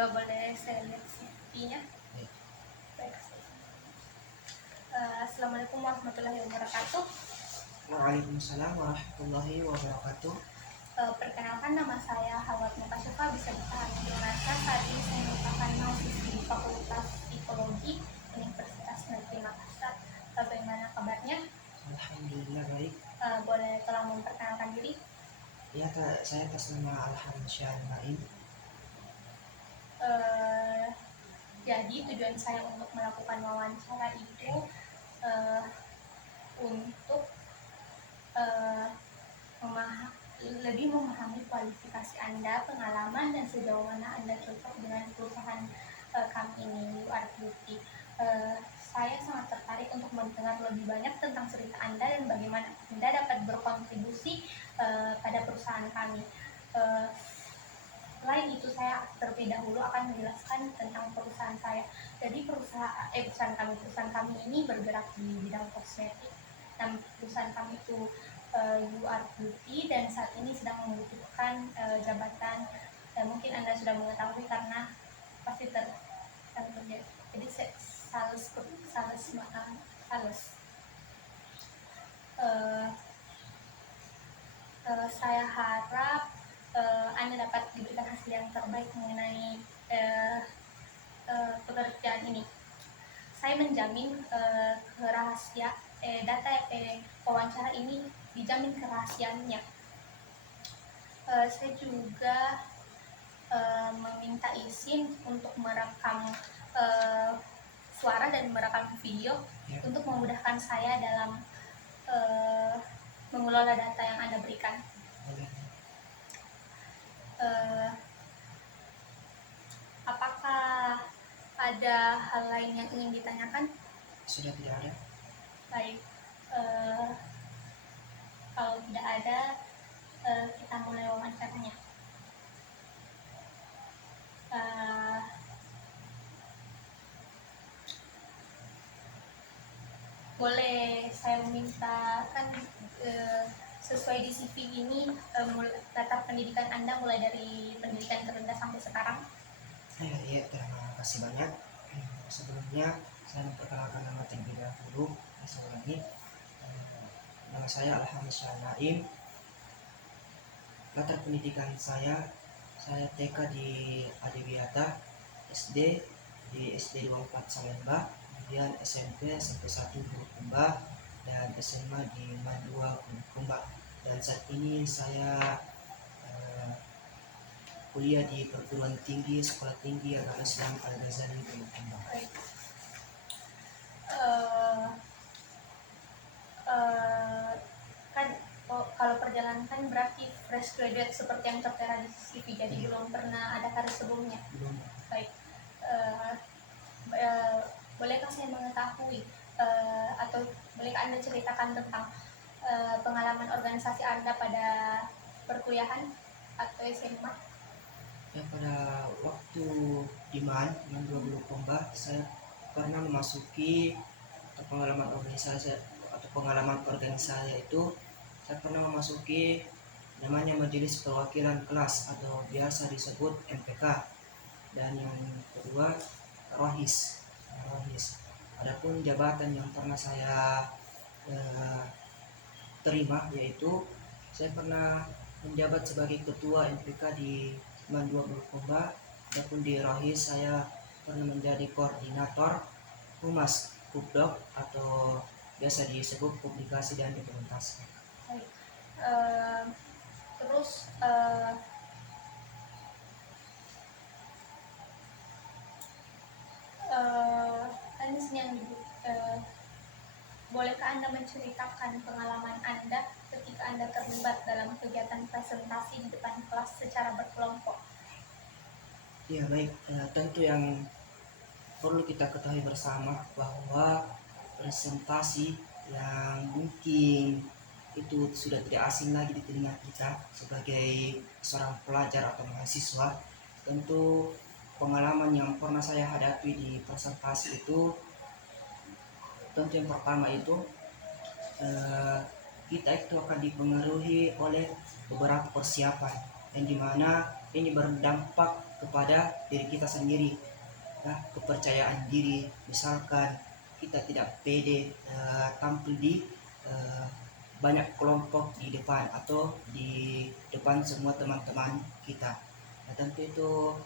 Boleh saya lihat CV-nya? Baik. Assalamualaikum warahmatullahi wabarakatuh. Waalaikumsalam warahmatullahi wabarakatuh. Perkenalkan, nama saya Hawat Mukasyafa, bisa dipahami dengan saat ini saya merupakan mahasiswi Fakultas Psikologi Universitas Negeri Makassar. Bagaimana kabarnya? Alhamdulillah baik. Boleh tolong memperkenalkan diri? Ya, saya atas nama Alhamdulillah Naim. Jadi tujuan saya untuk melakukan wawancara itu untuk lebih memahami kualifikasi Anda, pengalaman, dan sejauh mana Anda cocok dengan perusahaan kami ini, UR Beauty. Saya sangat tertarik untuk mendengar lebih banyak tentang cerita Anda dan bagaimana Anda dapat berkontribusi pada perusahaan kami. Selain itu, saya terlebih dahulu akan menjelaskan tentang perusahaan saya. Jadi perusahaan kami ini bergerak di bidang kosmetik. Dan perusahaan kami itu UR Beauty, dan saat ini sedang membutuhkan jabatan, dan mungkin Anda sudah mengetahui karena pasti terjadi. Jadi sales. Saya harap Anda dapat diberikan hasil yang terbaik mengenai pekerjaan ini. Saya menjamin data wawancara ini dijamin kerahasiaannya. Saya juga meminta izin untuk merekam suara dan merekam video untuk memudahkan saya dalam mengelola data yang Anda berikan. Apakah ada hal lain yang ingin ditanyakan? Sudah tidak ada. Baik, kalau tidak ada, kita mulai wawancaranya. Boleh saya meminta, kan sesuai di CV ini latar pendidikan Anda mulai dari pendidikan terendah sampai sekarang? Ya, terima kasih banyak. Sebelumnya saya memperkenalkan nama terlebih dahulu. Nama saya Alhamdulillah Naim. Latar pendidikan saya TK di Adiwiyata, SD di SD 24 Salemba, kemudian SMP 1 Bulukumba, dan SMA di Madua Bulukumba. Dan saat ini saya kuliah di perguruan tinggi Sekolah Tinggi Agama Islam Al-Ghazali Bulukumba. Kalau perjalanan kan berarti fresh graduate seperti yang tertera di CV, jadi belum pernah ada karir sebelumnya. Belum. Baik, bolehkah saya mengetahui atau bolehkah Anda ceritakan tentang pengalaman organisasi Anda pada perkuliahan atau SMA? Ya, pada waktu di MAN 20 saya pernah memasuki pengalaman organisasi itu saya pernah memasuki namanya Majelis Perwakilan Kelas atau biasa disebut MPK, dan yang kedua Rohis. Adapun jabatan yang pernah saya terima yaitu saya pernah menjabat sebagai ketua MPK di Mandua Bulukumba. Adapun di Rohis saya pernah menjadi koordinator Humas Kubdok atau biasa disebut publikasi dan dokumentasi. Baik. Terus bolehkah Anda menceritakan pengalaman Anda ketika Anda terlibat dalam kegiatan presentasi di depan kelas secara berkelompok? Ya, baik. Tentu yang perlu kita ketahui bersama bahwa presentasi yang mungkin itu sudah tidak asing lagi di telinga kita sebagai seorang pelajar atau mahasiswa. Tentu pengalaman yang pernah saya hadapi di presentasi itu, tentu yang pertama itu kita itu akan dipengaruhi oleh beberapa persiapan yang dimana ini berdampak kepada diri kita sendiri, ya, kepercayaan diri. Misalkan kita tidak pede tampil di eh, banyak kelompok di depan atau di depan semua teman-teman kita. Nah, tentu itu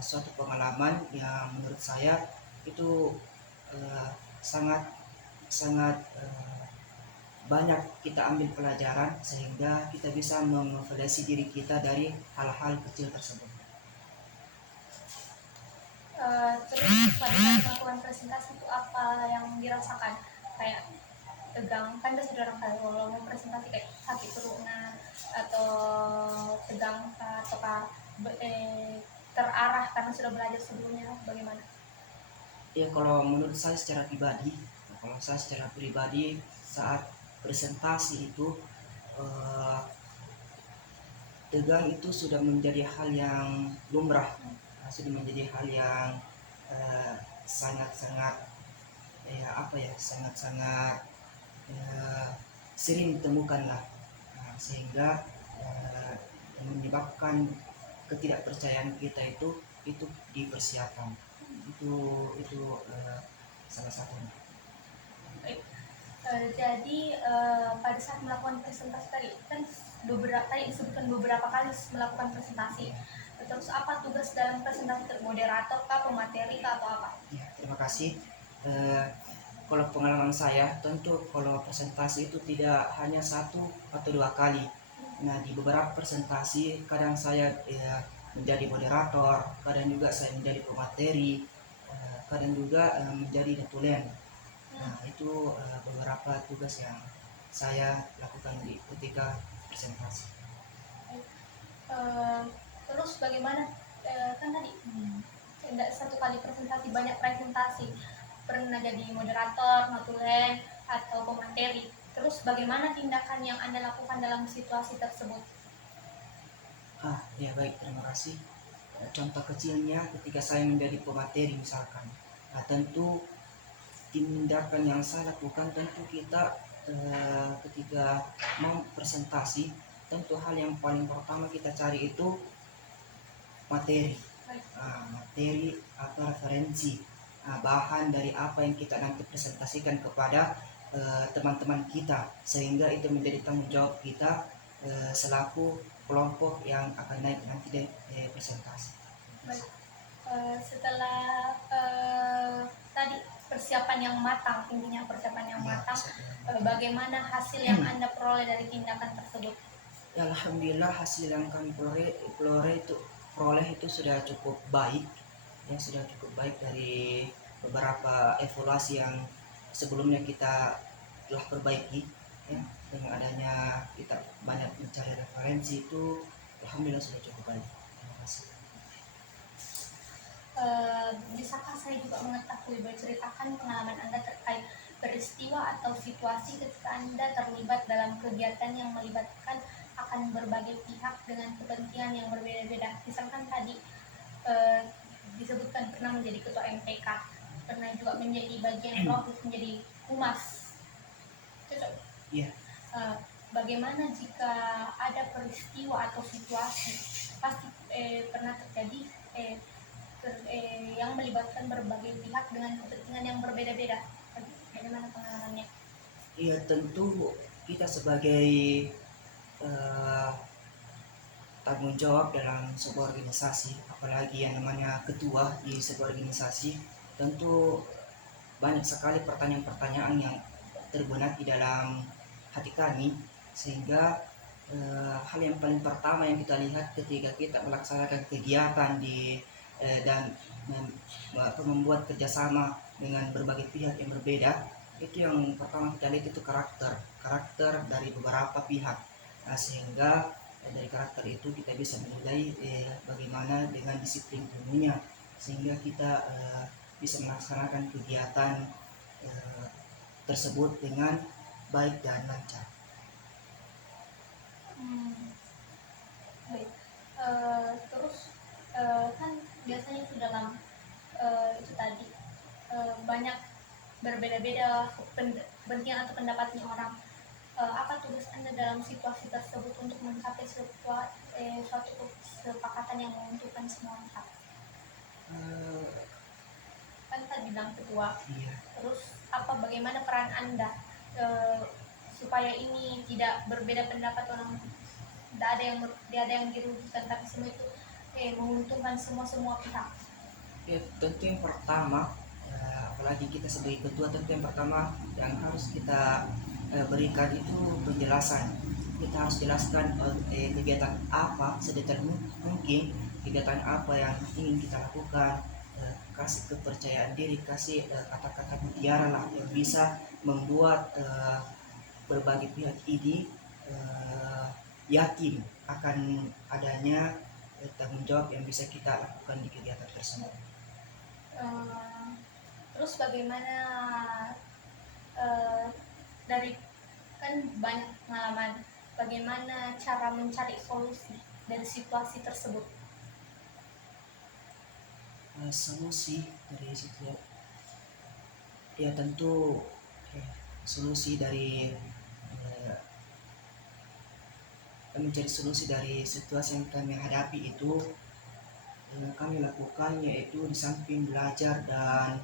suatu pengalaman yang menurut saya itu eh, sangat sangat banyak kita ambil pelajaran sehingga kita bisa mengevaluasi diri kita dari hal-hal kecil tersebut. Terus pada saat melakukan presentasi itu apa yang dirasakan? Kayak tegang, kan udah sudah orang tahu kalau mau presentasi kayak sakit perutnya atau tegang atau terarah karena sudah belajar sebelumnya, bagaimana? Ya kalau menurut saya secara pribadi, kalau saya secara pribadi saat presentasi itu eh, tegang itu sudah menjadi hal yang lumrah, sudah menjadi hal yang sangat-sangat sangat-sangat eh, sering ditemukan lah. Nah, sehingga eh, menyebabkan ketidakpercayaan kita itu dipersiapkan, itu salah satunya. Jadi pada saat melakukan presentasi tadi kan disebutkan beberapa kali melakukan presentasi. Terus apa tugas dalam presentasi itu? Moderator kah, pemateri kah, atau apa? Ya, terima kasih. Eh, Kalau pengalaman saya, tentu kalau presentasi itu tidak hanya satu atau dua kali. Nah, di beberapa presentasi kadang saya menjadi moderator, kadang juga saya menjadi pemateri, kadang juga menjadi datulen. Nah, itu beberapa tugas yang saya lakukan ketika presentasi. Eh, Terus bagaimana? Kan tadi tidak satu kali presentasi, banyak presentasi. Pernah jadi moderator, notulen, atau pemateri. Terus bagaimana tindakan yang Anda lakukan dalam situasi tersebut? Ya baik, terima kasih. Contoh kecilnya ketika saya menjadi pemateri misalkan. Nah, tentu tindakan yang saya lakukan tentu kita ketika mau presentasi, tentu hal yang paling pertama kita cari itu materi. Materi atau referensi, bahan dari apa yang kita nanti presentasikan kepada teman-teman kita, sehingga itu menjadi tanggung jawab kita selaku kelompok yang akan naik nanti di presentasi. Baik. Setelah tadi persiapan yang matang, intinya persiapan yang matang, bagaimana hasil yang Anda peroleh dari tindakan tersebut? Ya, alhamdulillah hasil yang kami peroleh itu sudah cukup baik, ya sudah cukup baik dari beberapa evaluasi yang sebelumnya kita telah perbaiki, ya, dengan adanya kita banyak mencari referensi itu alhamdulillah sudah cukup baik. Terima kasih. Bisakah saya juga mengetahui, berceritakan pengalaman Anda terkait peristiwa atau situasi ketika Anda terlibat dalam kegiatan yang melibatkan akan berbagai pihak dengan kepentingan yang berbeda-beda. Misalkan tadi disebutkan pernah menjadi ketua MPK, pernah juga menjadi bagian rohis, menjadi humas. Cocok? Iya. Bagaimana jika ada peristiwa atau situasi, pasti pernah terjadi yang melibatkan berbagai pihak dengan kepentingan yang berbeda-beda. Bagaimana pengalamannya? Iya, tentu kita sebagai eh, tanggung jawab dalam sebuah organisasi, apalagi yang namanya ketua di sebuah organisasi, tentu banyak sekali pertanyaan-pertanyaan yang terbenak di dalam hati kami, sehingga hal yang paling pertama yang kita lihat ketika kita melaksanakan kegiatan dan membuat kerjasama dengan berbagai pihak yang berbeda, itu yang pertama kita lihat itu karakter dari beberapa pihak. Nah, sehingga dari karakter itu kita bisa menilai bagaimana dengan disiplin ilmunya, sehingga kita bisa melaksanakan kegiatan tersebut dengan baik dan lancar. Baik. Terus kan biasanya itu dalam itu tadi banyak berbeda-beda kepentingan atau pendapatnya orang. apa tugas Anda dalam situasi tersebut untuk mencapai suatu kesepakatan yang menguntungkan semua pihak? Eh, Kan tadi bilang ketua. iya. Terus bagaimana peran Anda supaya ini tidak berbeda pendapat orang, tidak ada yang dirugikan, tapi semua itu menguntungkan semua pihak. Ya tentu yang pertama, apalagi kita sebagai ketua, tentu yang pertama yang harus kita berikan itu penjelasan. Kita harus jelaskan kegiatan apa sedetail mungkin, kegiatan apa yang ingin kita lakukan, kasih kepercayaan diri, kasih kata-kata mutiara lah yang bisa membuat berbagai pihak ini yakin akan adanya tanggung jawab yang bisa kita lakukan di kegiatan tersebut. Terus bagaimana dari kan banyak pengalaman, bagaimana cara mencari solusi dari situasi tersebut? Solusi dari situ ya tentu solusi dari mencari solusi dari situasi yang kami hadapi itu kami lakukan yaitu di samping belajar dan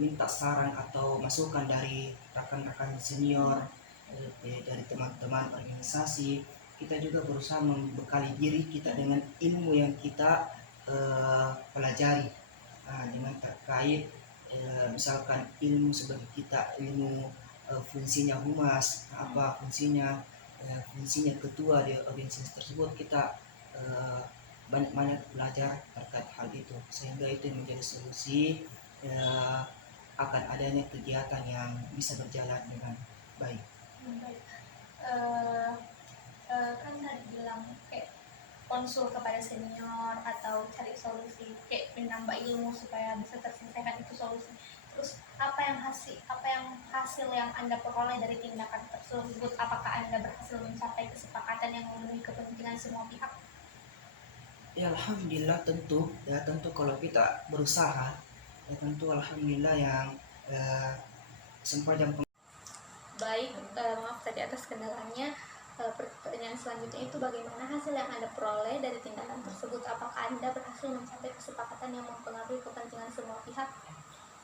minta saran atau masukan dari rekan-rekan senior, dari teman-teman organisasi, kita juga berusaha membekali diri kita dengan ilmu yang kita pelajari, dengan terkait misalkan ilmu sebagai kita ilmu fungsinya humas, apa fungsinya ketua di organisasi tersebut, kita banyak-banyak belajar terkait hal itu, sehingga itu yang menjadi solusi akan adanya kegiatan yang bisa berjalan dengan baik. Baik. Kan tadi bilang kayak konsul kepada senior atau cari solusi, kayak menambah ilmu supaya bisa terselesaikan itu solusi. Terus apa yang hasil yang Anda peroleh dari tindakan tersebut? Apakah Anda berhasil mencapai kesepakatan yang memenuhi kepentingan semua pihak? Ya alhamdulillah, tentu kalau kita berusaha ya tentu alhamdulillah yang sepanjang. Baik, maaf tadi atas kendalanya. Pertanyaan selanjutnya itu bagaimana hasil yang Anda peroleh dari tindakan tersebut? Apakah Anda berhasil mencapai kesepakatan yang mempengaruhi kepentingan semua pihak?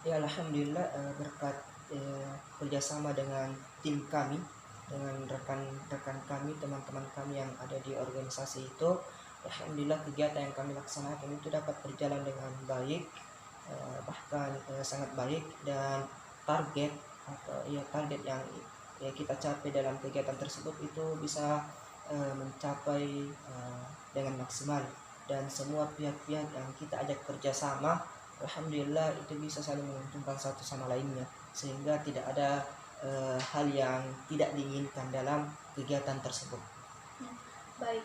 Ya alhamdulillah, berkat kerjasama dengan tim kami, dengan rekan-rekan kami, teman-teman kami yang ada di organisasi itu, alhamdulillah kegiatan yang kami laksanakan itu dapat berjalan dengan baik, bahkan sangat baik, dan target yang kita capai dalam kegiatan tersebut itu bisa mencapai dengan maksimal, dan semua pihak-pihak yang kita ajak kerjasama alhamdulillah itu bisa saling menguntungkan satu sama lainnya, sehingga tidak ada hal yang tidak diinginkan dalam kegiatan tersebut. Baik,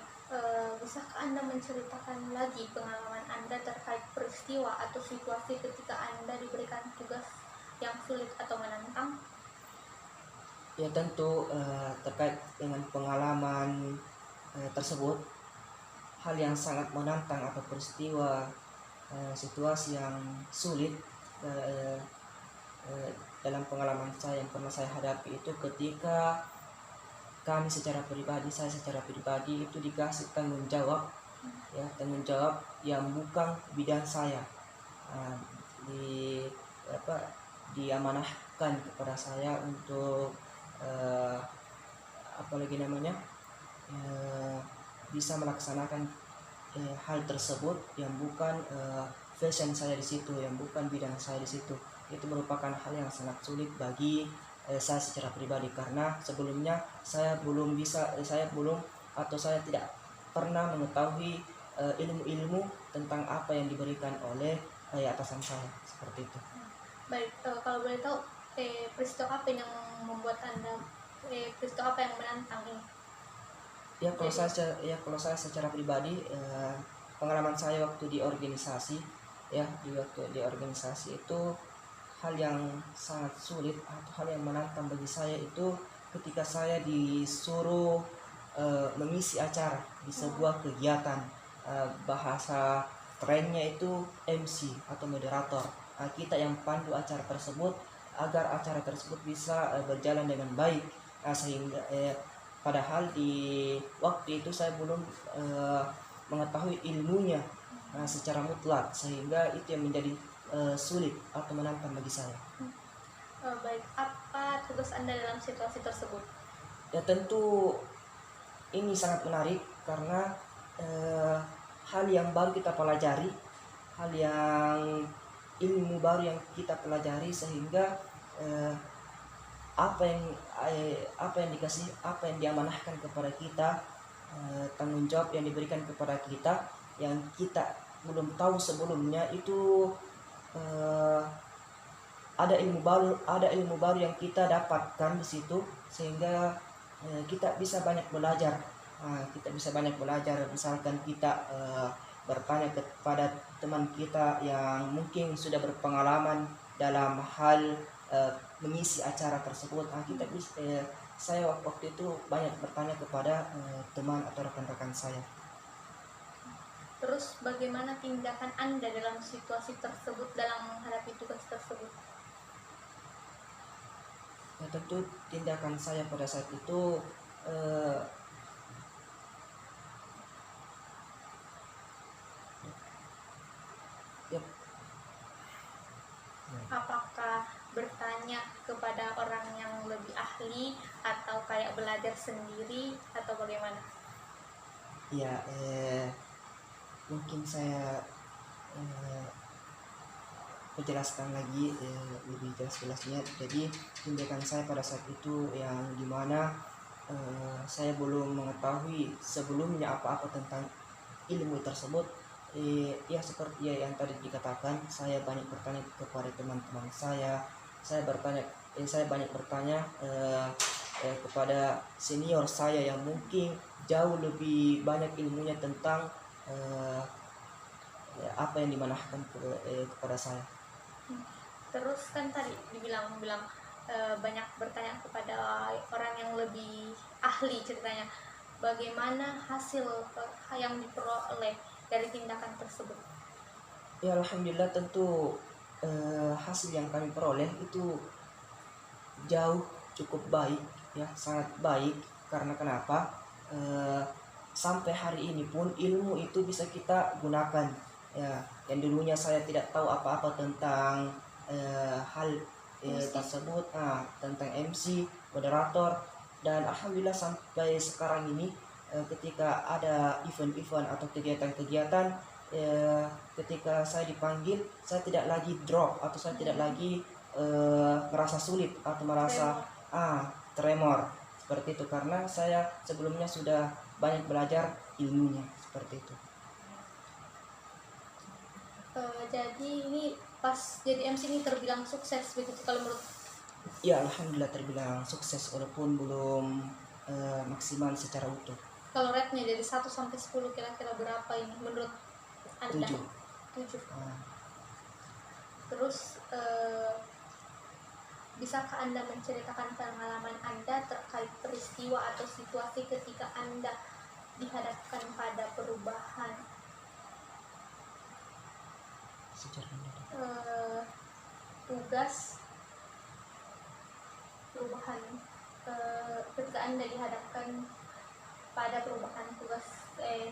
bisakah Anda menceritakan lagi pengalaman Anda terkait peristiwa atau situasi ketika Anda diberikan tugas yang sulit atau menantang? Ya tentu terkait dengan pengalaman tersebut, hal yang sangat menantang atau peristiwa situasi yang sulit dalam pengalaman saya yang pernah saya hadapi itu ketika saya secara pribadi itu dikasih tanggung jawab yang bukan bidang saya, diamanahkan kepada saya untuk bisa melaksanakan hal tersebut yang bukan fashion saya di situ, yang bukan bidang saya di situ. Itu merupakan hal yang sangat sulit bagi saya secara pribadi, karena sebelumnya saya tidak pernah mengetahui ilmu-ilmu tentang apa yang diberikan oleh atasan saya, seperti itu. Baik, kalau boleh tahu peristiwa apa yang membuat Anda peristiwa apa yang menantang ini? Kalau saya secara pribadi, pengalaman saya waktu di organisasi itu, hal yang sangat sulit atau hal yang menantang bagi saya itu ketika saya disuruh mengisi acara di sebuah kegiatan, bahasa kerennya itu MC atau moderator. Kita yang pandu acara tersebut agar acara tersebut bisa berjalan dengan baik, sehingga padahal di waktu itu saya belum mengetahui ilmunya secara mutlak, sehingga itu yang menjadi sulit atau menantang bagi saya. Baik, apa tugas Anda dalam situasi tersebut? Ya tentu ini sangat menarik karena hal yang baru kita pelajari, hal yang ilmu baru yang kita pelajari, sehingga apa yang dikasih, apa yang diamanahkan kepada kita, tanggung jawab yang diberikan kepada kita yang kita belum tahu sebelumnya itu, ada ilmu baru yang kita dapatkan di situ, sehingga kita bisa banyak belajar. Kita bisa banyak belajar, misalkan kita bertanya kepada teman kita yang mungkin sudah berpengalaman dalam hal mengisi acara tersebut. Kita bisa, saya waktu itu banyak bertanya kepada teman atau rekan-rekan saya. Terus bagaimana tindakan Anda dalam situasi tersebut dalam menghadapi tugas tersebut? Ya, tentu tindakan saya pada saat itu Apakah bertanya kepada orang yang lebih ahli atau kayak belajar sendiri atau bagaimana? ya mungkin saya menjelaskan lagi lebih jelasnya. Jadi tindakan saya pada saat itu yang dimana saya belum mengetahui sebelumnya apa-apa tentang ilmu tersebut. Ya seperti yang tadi dikatakan, saya banyak bertanya kepada teman-teman saya banyak bertanya kepada senior saya yang mungkin jauh lebih banyak ilmunya tentang apa yang dimanahkan kepada saya. Terus kan tadi dibilang banyak bertanya kepada orang yang lebih ahli ceritanya. Bagaimana hasil yang diperoleh dari tindakan tersebut? Ya alhamdulillah, tentu hasil yang kami peroleh itu jauh cukup baik, ya sangat baik. Karena kenapa? Sampai hari ini pun ilmu itu bisa kita gunakan. Ya, yang dulunya saya tidak tahu apa-apa tentang hal tersebut, tentang MC, moderator, dan alhamdulillah sampai sekarang ini ketika ada event-event atau kegiatan-kegiatan, ketika saya dipanggil, saya tidak lagi drop atau saya tidak lagi merasa sulit atau merasa tremor seperti itu, karena saya sebelumnya sudah banyak belajar ilmunya seperti itu. Jadi ini pas jadi MC ini terbilang sukses begitu kalau menurut? Ya alhamdulillah terbilang sukses walaupun belum maksimal secara utuh. Kalau rate-nya dari 1 sampai 10 kira-kira berapa ini menurut Anda? 7. 7. Terus bisakah Anda menceritakan pengalaman Anda terkait peristiwa atau situasi ketika Anda dihadapkan pada perubahan tugas, ketika Anda dihadapkan pada perubahan tugas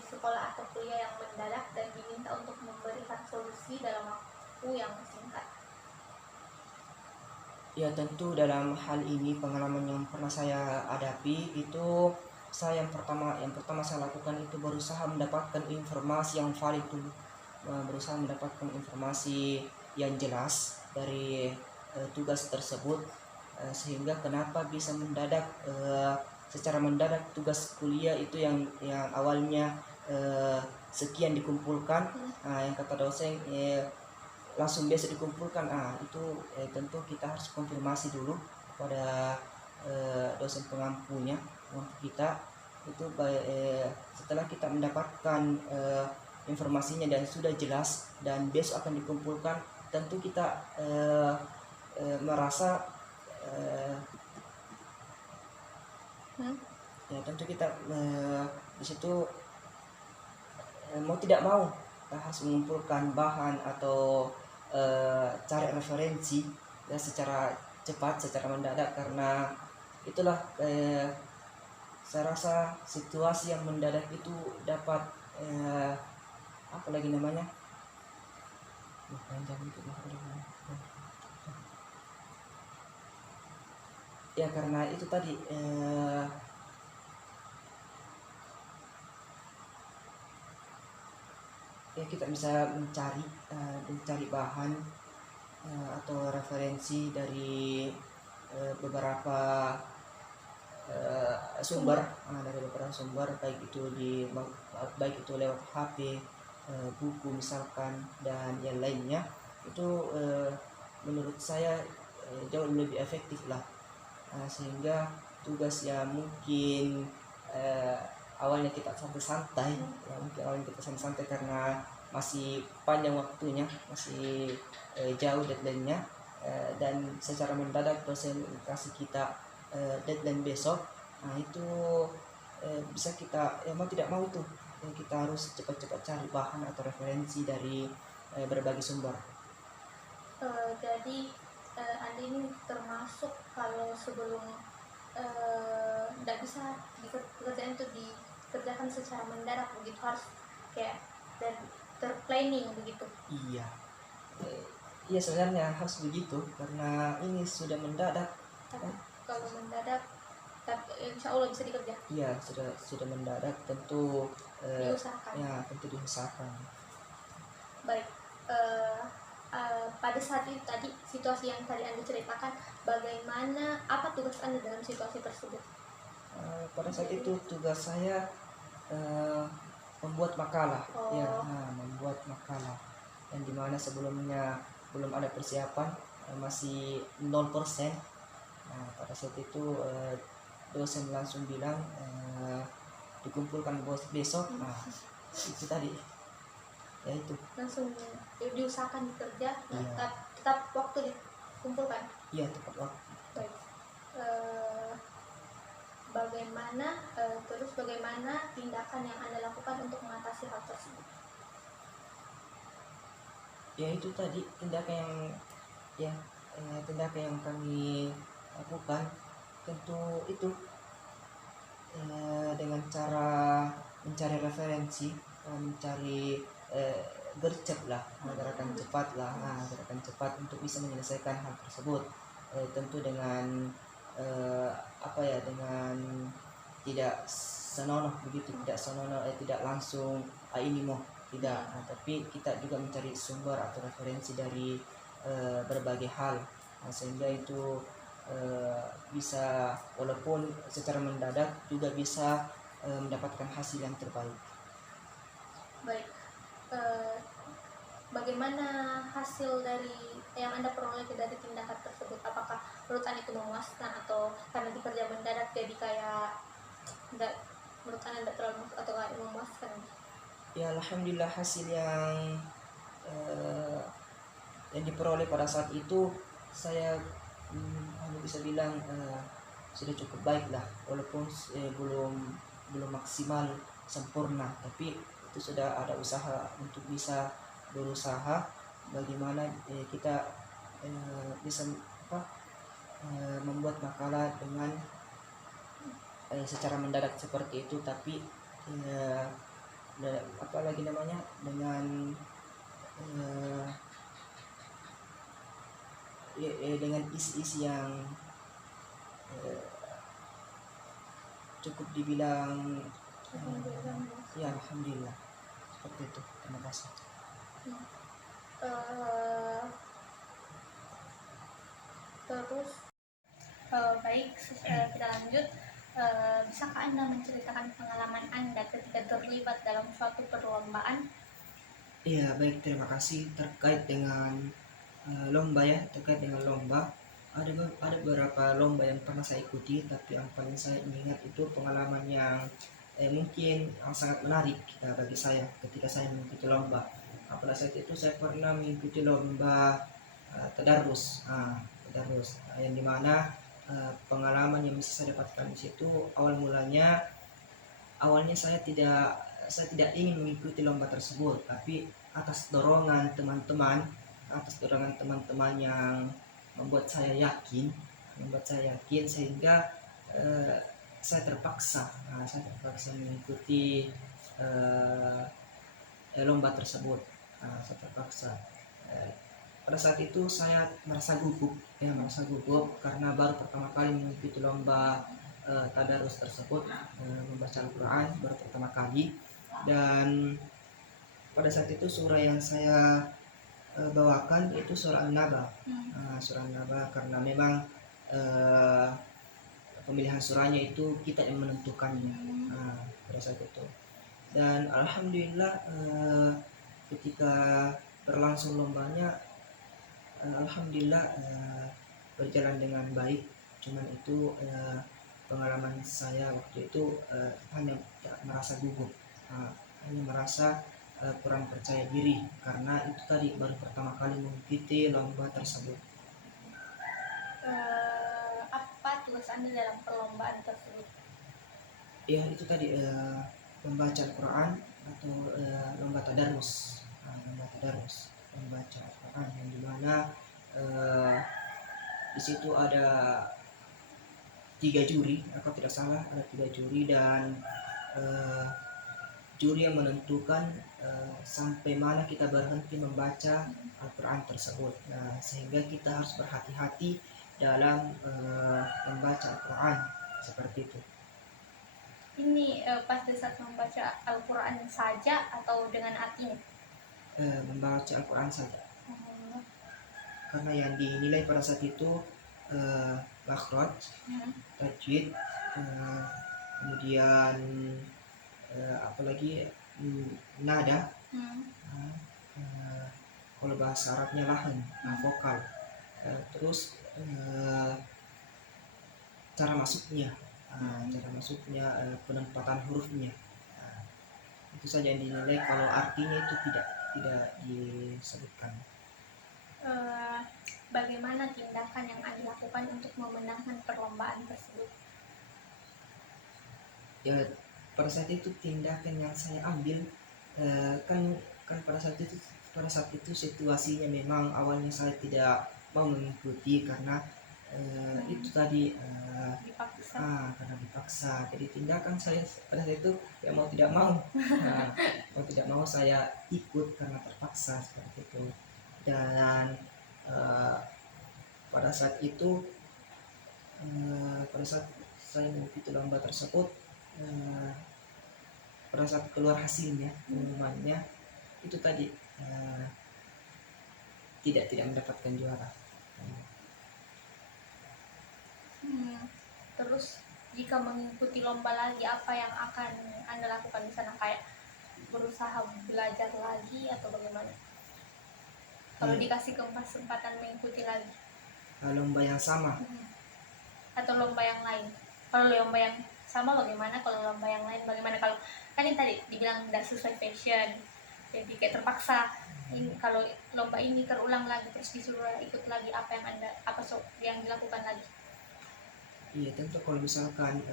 sekolah atau kuliah yang mendadak dan diminta untuk memberikan solusi dalam waktu yang singkat? Ya tentu dalam hal ini pengalaman yang pernah saya hadapi itu, yang pertama saya lakukan itu berusaha mendapatkan informasi yang valid dulu, berusaha mendapatkan informasi yang jelas dari tugas tersebut, sehingga kenapa bisa secara mendadak tugas kuliah itu yang awalnya sekian dikumpulkan, yang kata dosen langsung biasa dikumpulkan. Itu tentu kita harus konfirmasi dulu kepada dosen pengampunya kita itu. Setelah kita mendapatkan informasinya dan sudah jelas dan besok akan dikumpulkan, tentu kita merasa ya tentu kita di situ mau tidak mau kita harus mengumpulkan bahan atau cari referensi ya secara cepat, secara mendadak, karena itulah saya rasa situasi yang mendadak itu dapat apa lagi namanya, panjang itu ya, karena itu tadi ya kita bisa mencari bahan atau referensi dari beberapa sumber, dari beberapa sumber, baik itu lewat HP, buku misalkan, dan yang lainnya. Itu menurut saya jauh lebih efektif lah. Sehingga tugas yang mungkin awalnya kita santai-santai, ya mungkin awalnya kita santai-santai karena masih panjang waktunya, masih jauh deadline-nya, dan secara mendadak dosen kasih kita deadline besok. Nah itu bisa kita mau tidak mau tuh kita harus cepat-cepat cari bahan atau referensi dari berbagai sumber. Jadi Anda ini termasuk kalau sebelum tidak bisa pekerjaan itu dikerjakan secara mendadak begitu, harus kayak dan terplanning begitu. Iya, iya sebenarnya harus begitu karena ini sudah mendadak. Kalau mendadak, tapi insya Allah bisa dikerja. Iya, sudah mendadak, tentu Diusahakan. ya tentu diusahakan. Baik, pada saat itu tadi, situasi yang tadi Anda ceritakan, bagaimana, apa tugas Anda dalam situasi tersebut? Pada saat itu tugas saya membuat makalah. Ya, membuat makalah, yang dimana sebelumnya belum ada persiapan, masih 0%. Nah, pada saat itu dosen langsung bilang dikumpulkan bos besok. Nah, itu tadi ya, itu Langsung diusahakan bekerja, Iya. tetap waktu dikumpulkan. Iya, tepat waktu. Baik. Bagaimana tindakan yang Anda lakukan untuk mengatasi hal tersebut? Ya itu tadi tindakan yang kami lakukan, tentu itu dengan cara mencari referensi, mencari gercep lah, gerakan cepat untuk bisa menyelesaikan hal tersebut. Tentu dengan dengan tidak senonoh begitu, tidak langsung ini mau tidak, tapi kita juga mencari sumber atau referensi dari berbagai hal, sehingga itu bisa, walaupun secara mendadak, juga bisa mendapatkan hasil yang terbaik. Baik, bagaimana hasil dari yang Anda peroleh dari tindakan tersebut? Apakah menurut Anda itu memuaskan, atau karena dikerja mendadak jadi kayak menurut Anda tidak terlalu atau kayak memuaskan? Ya alhamdulillah, hasil yang diperoleh pada saat itu saya hanya bisa bilang sudah cukup baik lah, walaupun belum maksimal sempurna, tapi itu sudah ada usaha untuk bisa berusaha bagaimana kita bisa membuat makalah dengan secara mendadak seperti itu, tapi dengan isi-isi yang cukup dibilang ya alhamdulillah, seperti itu. Terima kasih. Terus baik, kita lanjut. Bisakah Anda menceritakan pengalaman Anda ketika terlibat dalam suatu perlombaan? Iya baik, terima kasih. Terkait dengan lomba, ada beberapa lomba yang pernah saya ikuti, tapi yang paling saya ingat itu pengalaman yang mungkin sangat menarik bagi saya ketika saya mengikuti lomba. Pada saat itu saya pernah mengikuti lomba tadarus, yang dimana pengalaman yang bisa saya dapatkan di situ, awalnya saya tidak ingin mengikuti lomba tersebut, tapi atas dorongan teman-teman yang membuat saya yakin, sehingga eh, saya terpaksa mengikuti eh, lomba tersebut. Saya terpaksa. Eh, Pada saat itu saya merasa gugup karena baru pertama kali mengikuti lomba tadarus tersebut, membaca Al-Quran baru pertama kali. Dan pada saat itu surah yang saya bawakan itu surah An-Naba. Surah An-Naba karena memang eh, pemilihan surahnya itu kita yang menentukannya pada saat itu. Dan alhamdulillah ketika berlangsung lombanya, alhamdulillah berjalan dengan baik. Cuman itu pengalaman saya waktu itu hanya merasa gugup, hanya merasa kurang percaya diri karena itu tadi baru pertama kali mengikuti lomba tersebut. Apa tugas Anda dalam perlombaan tersebut? Ya itu tadi membaca Al-Quran atau lomba tadarus. Membaca Al-Quran yang dimana di situ ada 3 juri, kalau tidak salah ada 3 juri, dan juri yang menentukan sampai mana kita berhenti membaca Al-Quran tersebut. Nah, sehingga kita harus berhati-hati dalam membaca Al-Quran seperti itu. Ini pas saat membaca Al-Quran saja atau dengan artinya? Membaca Al-Quran saja, karena yang dinilai pada saat itu makhraj, tajwid, kemudian apalagi nada, kalau bahasa Arabnya lahan, vokal, terus cara masuknya, penempatan hurufnya. Itu saja yang dinilai, kalau artinya itu tidak disebutkan. Bagaimana tindakan yang Anda lakukan untuk memenangkan perlombaan tersebut? Ya, pada saat itu tindakan yang saya ambil kan pada saat itu situasinya memang awalnya saya tidak mau mengikuti karena itu tadi Dipaksa. karena dipaksa. Jadi tindakan saya pada saat itu ya mau tidak mau saya ikut karena terpaksa seperti itu. Dan pada saat itu pada saat saya mengikuti lomba tersebut, pada saat keluar hasilnya, pengumumannya, itu tadi tidak mendapatkan juara. Terus jika mengikuti lomba lagi, apa yang akan Anda lakukan di sana? Kayak berusaha belajar lagi atau bagaimana? Kalau dikasih kesempatan mengikuti lagi lomba yang sama atau lomba yang lain? Kalau lomba yang sama bagaimana? Kalau lomba yang lain bagaimana? Kalau kan yang tadi dibilang tidak sesuai fashion, jadi kayak terpaksa. Kalau lomba ini terulang lagi terus disuruh ikut lagi, apa yang dilakukan lagi? Iya, tentu kalau misalkan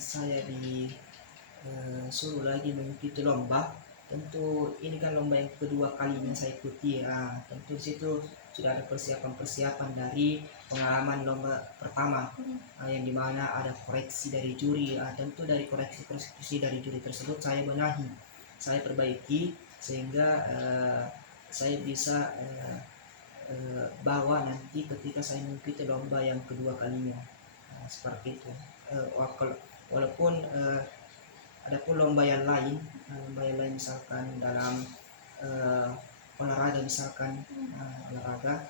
saya disuruh lagi mengikuti lomba, tentu ini kan lomba yang kedua kalinya saya ikuti. Tentu situ sudah ada persiapan dari pengalaman lomba pertama, yang dimana ada koreksi dari juri. Tentu dari koreksi dari juri tersebut saya benahi, saya perbaiki sehingga saya bisa bawa nanti ketika saya mengikuti lomba yang kedua kalinya. Seperti itu. Walaupun ada pun lomba yang lain misalkan dalam olahraga, misalkan olahraga,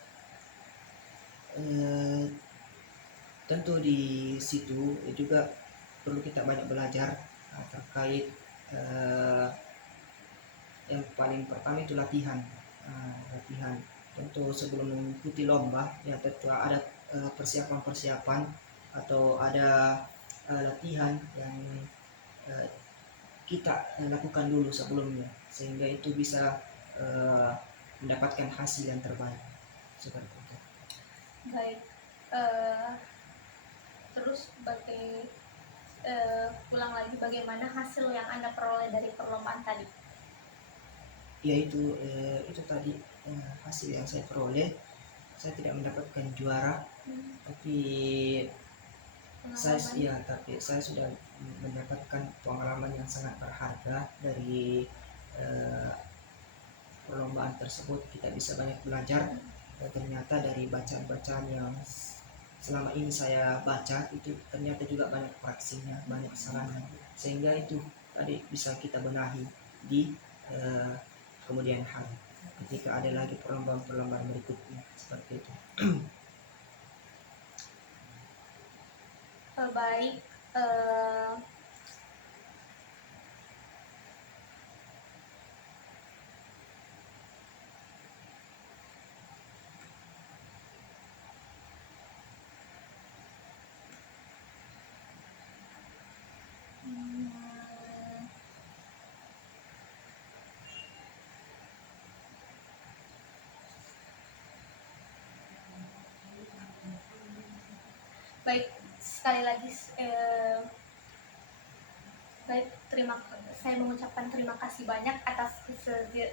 tentu di situ juga perlu kita banyak belajar terkait yang paling pertama itu latihan. Tentu sebelum mengikuti lomba ya tentu ada persiapan atau ada latihan yang kita lakukan dulu sebelumnya, sehingga itu bisa mendapatkan hasil yang terbaik seperti itu. Baik. Terus ulang lagi, bagaimana hasil yang Anda peroleh dari perlombaan tadi? Yaitu itu tadi hasil yang saya peroleh, saya tidak mendapatkan juara, tapi pengalaman. tapi saya sudah mendapatkan pengalaman yang sangat berharga dari eh, perlombaan tersebut. Kita bisa banyak belajar. Ternyata dari bacaan-bacaan yang selama ini saya baca itu ternyata juga banyak fraksinya, banyak sarannya, sehingga itu tadi bisa kita benahi di eh, kemudian hari ketika ada lagi perlombaan-perlombaan berikutnya seperti itu. Baik, hmm, baik, sekali lagi baik, saya mengucapkan terima kasih banyak atas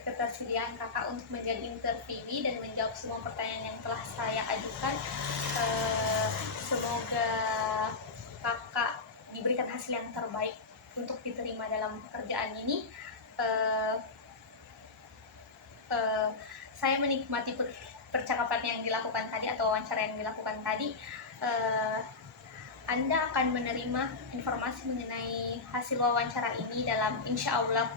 ketersediaan kakak untuk menjadi interviewee dan menjawab semua pertanyaan yang telah saya ajukan. Semoga kakak diberikan hasil yang terbaik untuk diterima dalam pekerjaan ini. Eh, eh, saya menikmati percakapan yang dilakukan tadi atau wawancara yang dilakukan tadi. Anda akan menerima informasi mengenai hasil wawancara ini dalam insya Allah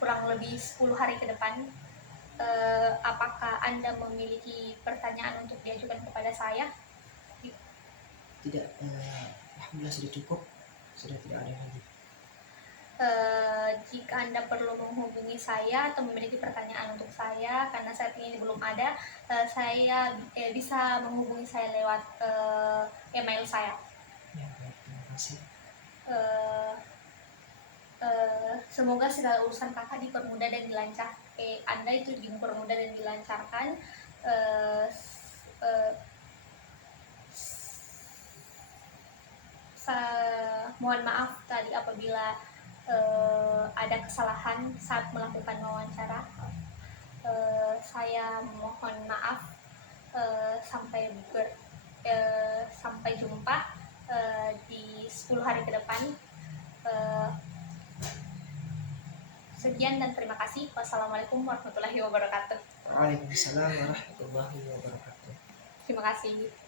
kurang lebih 10 hari ke depan. Apakah Anda memiliki pertanyaan untuk diajukan kepada saya? Tidak, alhamdulillah sudah cukup, sudah tidak ada lagi. Jika Anda perlu menghubungi saya atau memiliki pertanyaan untuk saya, karena saat ini belum ada, saya bisa menghubungi saya lewat email saya. Ya, baik, terima kasih. Eh, Semoga segala urusan kakak dipermudah dan dilancar. Anda itu dipermudah dan dilancarkan. Eh, eh, Mohon maaf tadi apabila ada kesalahan saat melakukan wawancara. Saya mohon maaf. Sampai jumpa di 10 hari ke depan. Sekian dan terima kasih. Wassalamualaikum warahmatullahi wabarakatuh. Waalaikumsalam warahmatullahi wabarakatuh. Terima kasih.